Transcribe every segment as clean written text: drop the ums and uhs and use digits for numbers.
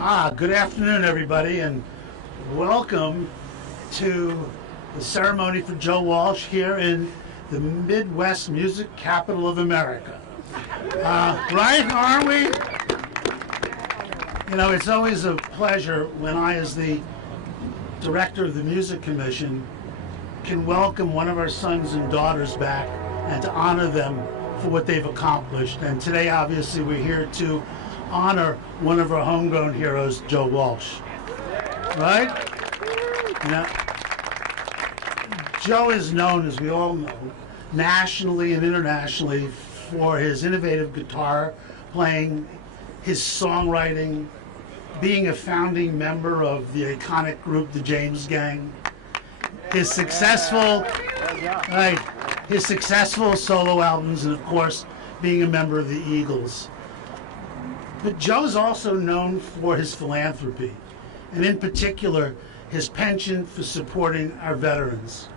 Good afternoon, everybody, and welcome to the ceremony for Joe Walsh here in the Midwest music capital of America. Right, aren't we? You know, it's always a pleasure when I, as the director of the Music Commission, can welcome one of our sons and daughters back and to honor them for what they've accomplished. And today, obviously, we're here to honor one of our homegrown heroes, Joe Walsh. Right? Now, Joe is known, as we all know, nationally and internationally for his innovative guitar playing, his songwriting, being a founding member of the iconic group, the James Gang, his successful solo albums, and of course, being a member of the Eagles. But Joe's also known for his philanthropy, and in particular, his penchant for supporting our veterans.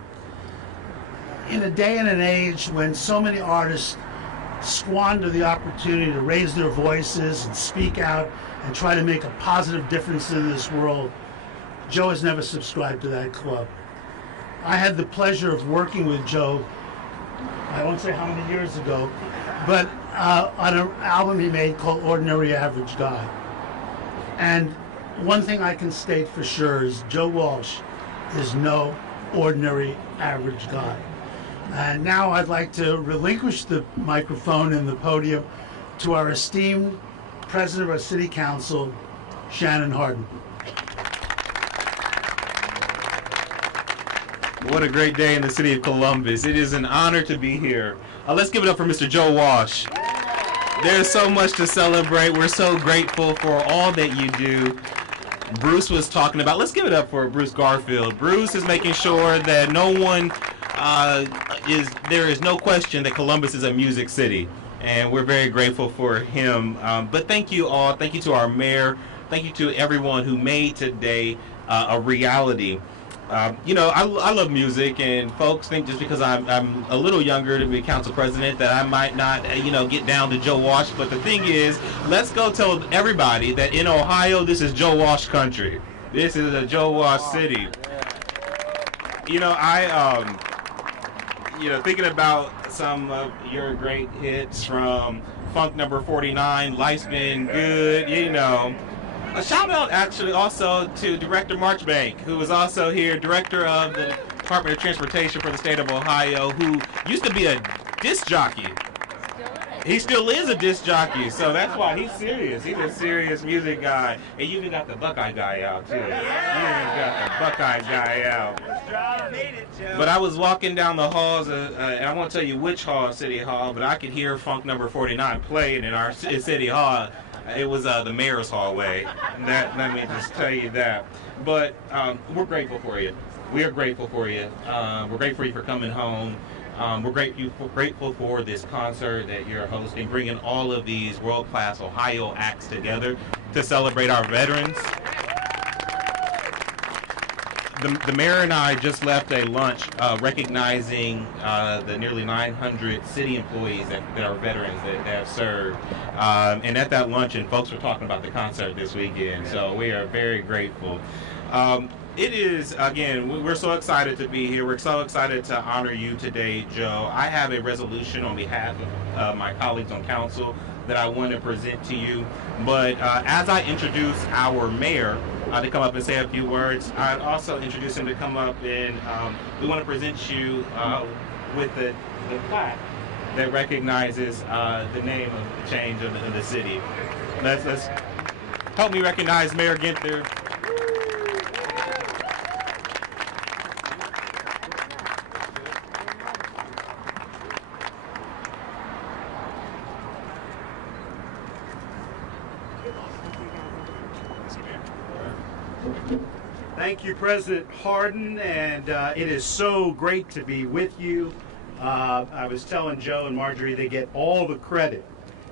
In a day and an age when so many artists squander the opportunity to raise their voices and speak out and try to make a positive difference in this world, Joe has never subscribed to that club. I had the pleasure of working with Joe, I won't say how many years ago, but on an album he made called Ordinary Average Guy. And one thing I can state for sure is Joe Walsh is no ordinary average guy. And now I'd like to relinquish the microphone and the podium to our esteemed President of our City Council, Shannon Hardin. What a great day in the city of Columbus. It is an honor to be here. Let's give it up for Mr. Joe Walsh. There's so much to celebrate. We're so grateful for all that you do. Bruce was talking about, let's give it up for Bruce Garfield. Bruce is making sure that there is no question that Columbus is a music city. And we're very grateful for him. But thank you all. Thank you to our mayor. Thank you to everyone who made today a reality. I love music, and folks think just because I'm a little younger to be council president that I might not, get down to Joe Walsh. But the thing is, let's go tell everybody that in Ohio, this is Joe Walsh country. This is a Joe Walsh city. Thinking about some of your great hits from Funk Number 49, Life's Been Good, A shout out actually also to Director Marchbank, who is also here, Director of the Department of Transportation for the state of Ohio, who used to be a disc jockey. He still is a disc jockey, so that's why he's serious. He's a serious music guy. And you even got the Buckeye guy out, too. You even got the Buckeye guy out. But I was walking down the halls, and I won't tell you which hall, City Hall, but I could hear Funk Number 49 playing in our City Hall. It was the mayor's hallway. Let me just tell you that. But we're grateful for you. We are grateful for you. We're grateful for you for coming home. We're grateful for this concert that you're hosting, bringing all of these world-class Ohio acts together to celebrate our veterans. The mayor and I just left a lunch recognizing the nearly 900 city employees that are veterans that have served. And at that luncheon, folks were talking about the concert this weekend, so we are very grateful. It is, again, we're so excited to be here. We're so excited to honor you today, Joe. I have a resolution on behalf of my colleagues on council that I want to present to you. But as I introduce our mayor to come up and say a few words, I'd also introduce him to come up and we want to present you with the plaque that recognizes the name of the change of the city. Let's help me recognize Mayor Ginther. Thank you, President Hardin, and it is so great to be with you. I was telling Joe and Marjorie they get all the credit.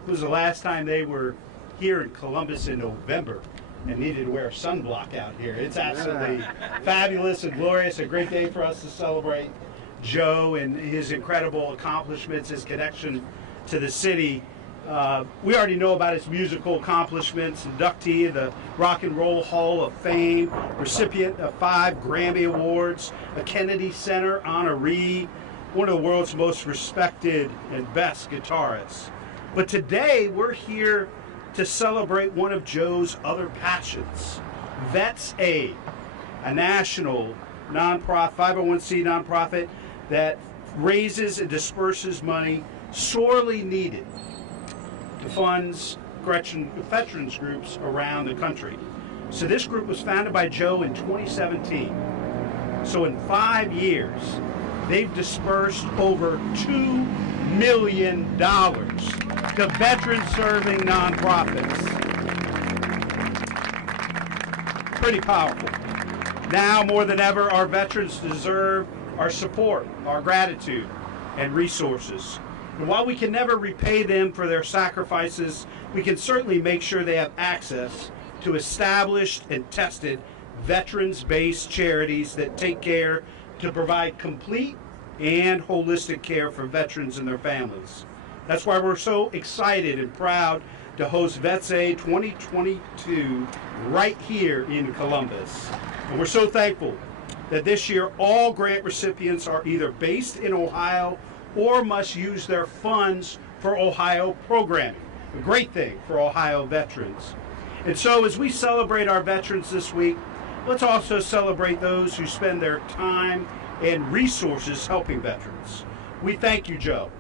It was the last time they were here in Columbus in November and needed to wear sunblock out here. It's absolutely fabulous and glorious, a great day for us to celebrate Joe and his incredible accomplishments, his connection to the city. We already know about his musical accomplishments, inductee of the Rock and Roll Hall of Fame, recipient of 5 Grammy Awards, a Kennedy Center honoree, one of the world's most respected and best guitarists. But today we're here to celebrate one of Joe's other passions, Vets Aid, a national nonprofit, 501c nonprofit that raises and disperses money sorely needed to fund veterans groups around the country. So this group was founded by Joe in 2017. So in 5 years, they've dispersed over $2 million to veteran-serving nonprofits. Pretty powerful. Now, more than ever, our veterans deserve our support, our gratitude, and resources. And while we can never repay them for their sacrifices, we can certainly make sure they have access to established and tested veterans-based charities that take care to provide complete and holistic care for veterans and their families. That's why we're so excited and proud to host Vets Aid 2022 right here in Columbus. And we're so thankful that this year all grant recipients are either based in Ohio or must use their funds for Ohio programming. A great thing for Ohio veterans. And so as we celebrate our veterans this week, let's also celebrate those who spend their time and resources helping veterans. We thank you, Joe,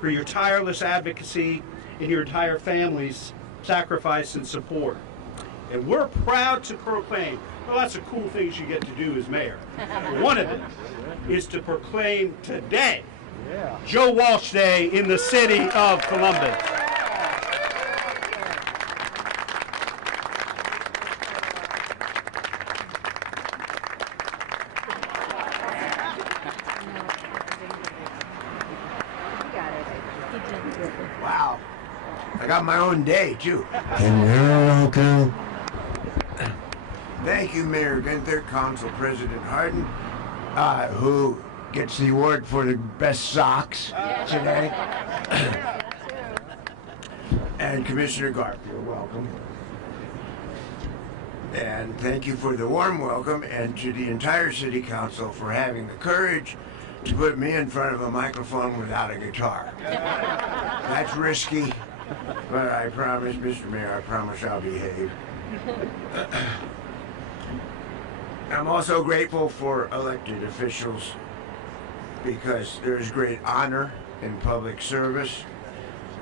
for your tireless advocacy and your entire family's sacrifice and support. And we're proud to proclaim, well, lots of cool things you get to do as mayor. One of them is to proclaim today Joe Walsh Day in the city of Columbus. Wow. I got my own day, too. Okay. Thank you, Mayor Gunther, Council President Harden, who gets the award for the best socks today. And Commissioner Garp, you're welcome. And thank you for the warm welcome, and to the entire City Council for having the courage to put me in front of a microphone without a guitar. That's risky, but I promise, Mr. Mayor, I promise I'll behave. I'm also grateful for elected officials because there's great honor in public service,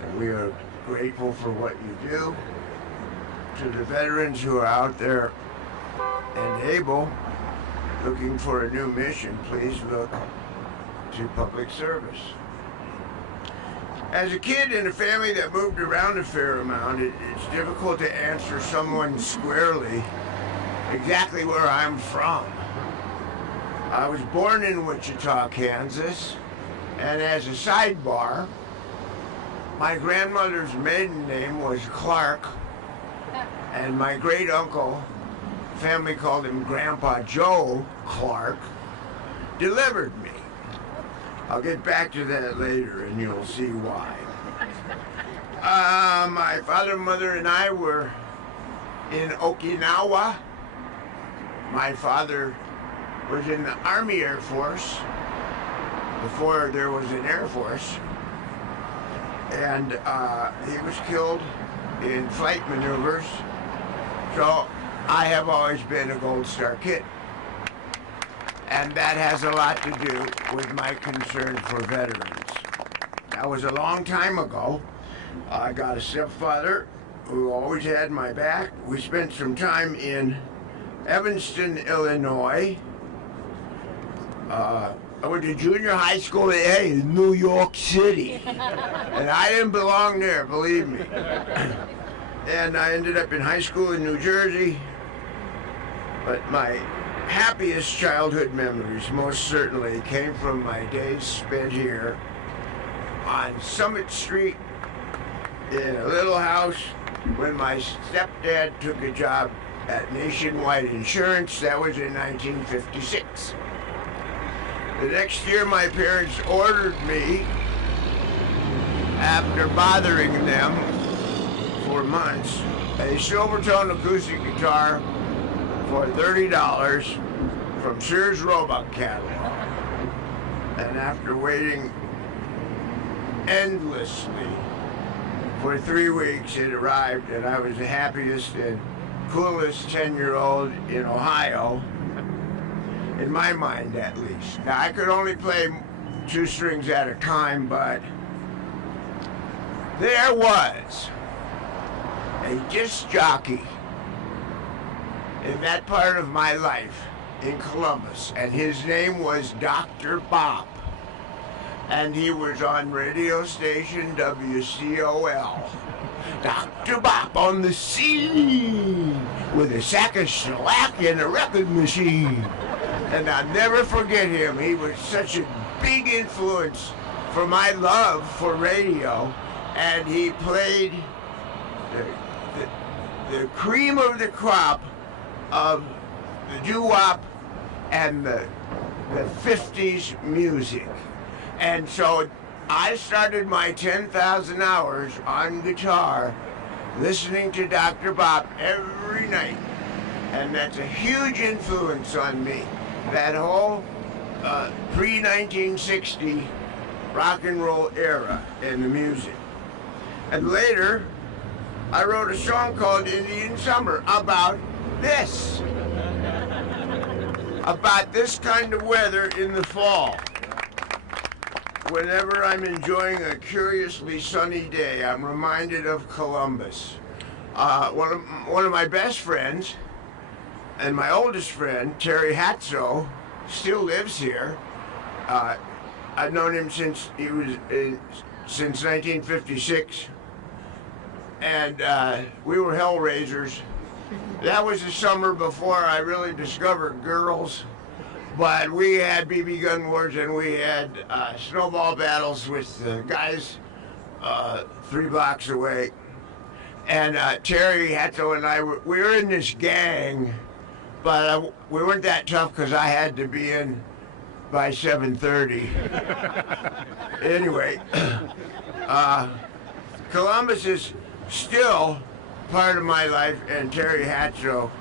and we are grateful for what you do. To the veterans who are out there and able, looking for a new mission, please look to public service. As a kid in a family that moved around a fair amount, it's difficult to answer someone squarely exactly where I'm from. I was born in Wichita, Kansas, and as a sidebar, my grandmother's maiden name was Clark, and my great uncle, family called him Grandpa Joe Clark, delivered me. I'll get back to that later and you'll see why. My father, mother, and I were in Okinawa. My father was in the Army Air Force before there was an Air Force. And he was killed in flight maneuvers. So I have always been a Gold Star kid. And that has a lot to do with my concern for veterans. That was a long time ago. I got a stepfather who always had my back. We spent some time in Evanston, Illinois. I went to junior high school in New York City. And I didn't belong there, believe me. And I ended up in high school in New Jersey. But my happiest childhood memories most certainly came from my days spent here on Summit Street in a little house when my stepdad took a job at Nationwide Insurance. That was in 1956. The next year my parents ordered me after bothering them for months, a Silvertone acoustic guitar for $30 from Sears Roebuck catalog. And after waiting endlessly for 3 weeks, it arrived, and I was the happiest and coolest 10-year-old in Ohio, in my mind at least. Now, I could only play 2 strings at a time, but there was a disc jockey in that part of my life in Columbus, and his name was Dr. Bob. And he was on radio station WCOL. Dr. Bob on the scene with a sack of shellac and a record machine. And I'll never forget him. He was such a big influence for my love for radio. And he played the cream of the crop of the doo-wop and the 50s music. And so I started my 10,000 hours on guitar listening to Dr. Bob every night. And that's a huge influence on me. That whole pre-1960 rock and roll era in the music. And later, I wrote a song called Indian Summer about this. About this kind of weather in the fall. Whenever I'm enjoying a curiously sunny day, I'm reminded of Columbus. One of my best friends and my oldest friend, Terry Hatzo, still lives here. I've known him since since 1956, and we were hellraisers. That was the summer before I really discovered girls. But we had BB gun wars, and we had snowball battles with guys 3 blocks away. And Terry Hatto and I, we were in this gang, but we weren't that tough because I had to be in by 7:30. Anyway, Columbus is still part of my life, and Terry Hatcho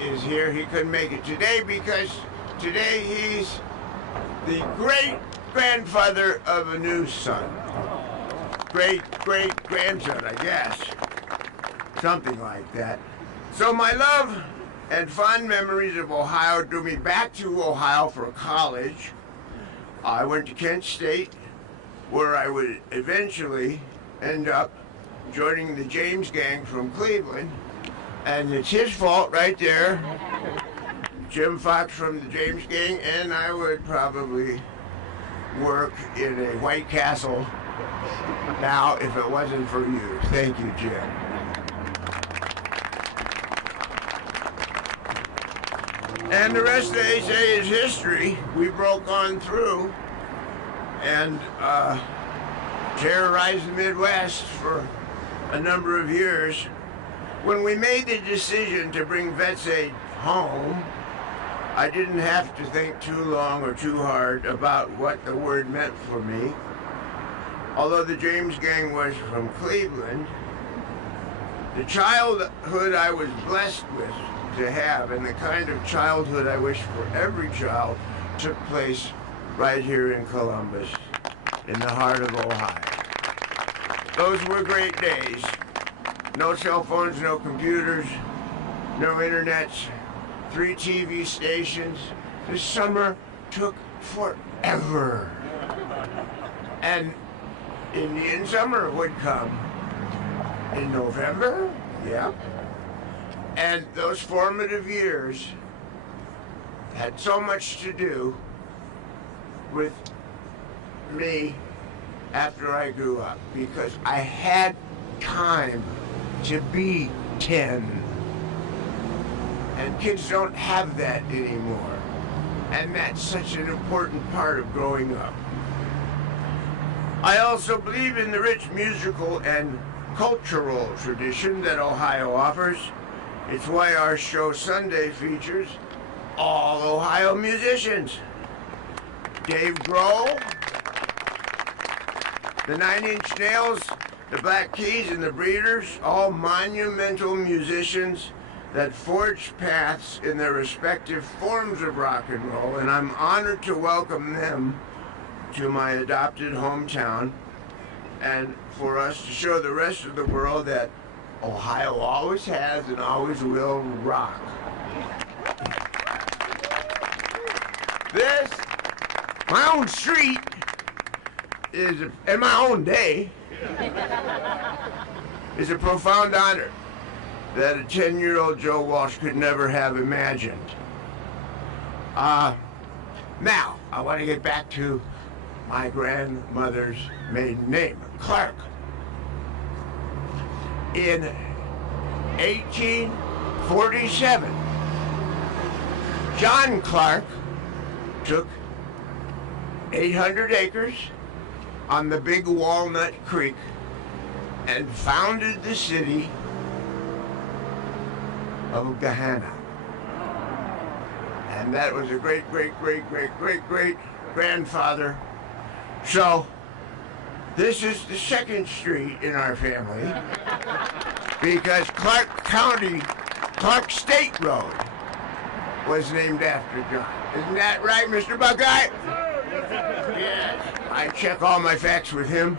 is here. He couldn't make it today because today he's the great-grandfather of a new son. Great-great-grandson, I guess. Something like that. So my love and fond memories of Ohio drew me back to Ohio for college. I went to Kent State, where I would eventually end up joining the James Gang from Cleveland. And it's his fault right there. Jim Fox from the James Gang, and I would probably work in a White Castle now if it wasn't for you. Thank you, Jim. And the rest, they say, is history. We broke on through and terrorized the Midwest for a number of years. When we made the decision to bring Vets Aid home, I didn't have to think too long or too hard about what the word meant for me. Although the James Gang was from Cleveland, the childhood I was blessed with to have, and the kind of childhood I wish for every child, took place right here in Columbus, in the heart of Ohio. Those were great days. No cell phones, no computers, no internets, 3 TV stations. The summer took forever. And Indian summer would come in November, yeah. And those formative years had so much to do with me after I grew up, because I had time to be 10. And kids don't have that anymore. And that's such an important part of growing up. I also believe in the rich musical and cultural tradition that Ohio offers. It's why our show Sunday features all Ohio musicians. Dave Grohl, the Nine Inch Nails, the Black Keys, and the Breeders, all monumental musicians that forged paths in their respective forms of rock and roll, and I'm honored to welcome them to my adopted hometown and for us to show the rest of the world that Ohio always has and always will rock. This, my own street, is, in my own day, is a profound honor that a 10-year-old Joe Walsh could never have imagined. Now, I want to get back to my grandmother's maiden name, Clark. In 1847, John Clark took 800 acres on the Big Walnut Creek and founded the city of Gahanna. And that was a great grandfather. So this is the second street in our family because Clark State Road was named after John. Isn't that right, Mr. Buckeye? Yes. I check all my facts with him.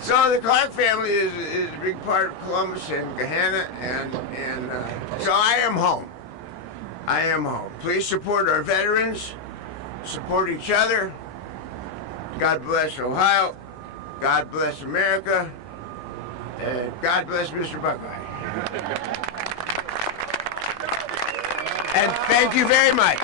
So the Clark family is a big part of Columbus and Gahanna, and so I am home. I am home. Please support our veterans, support each other. God bless Ohio. God bless America. And God bless Mr. Buckeye. And thank you very much.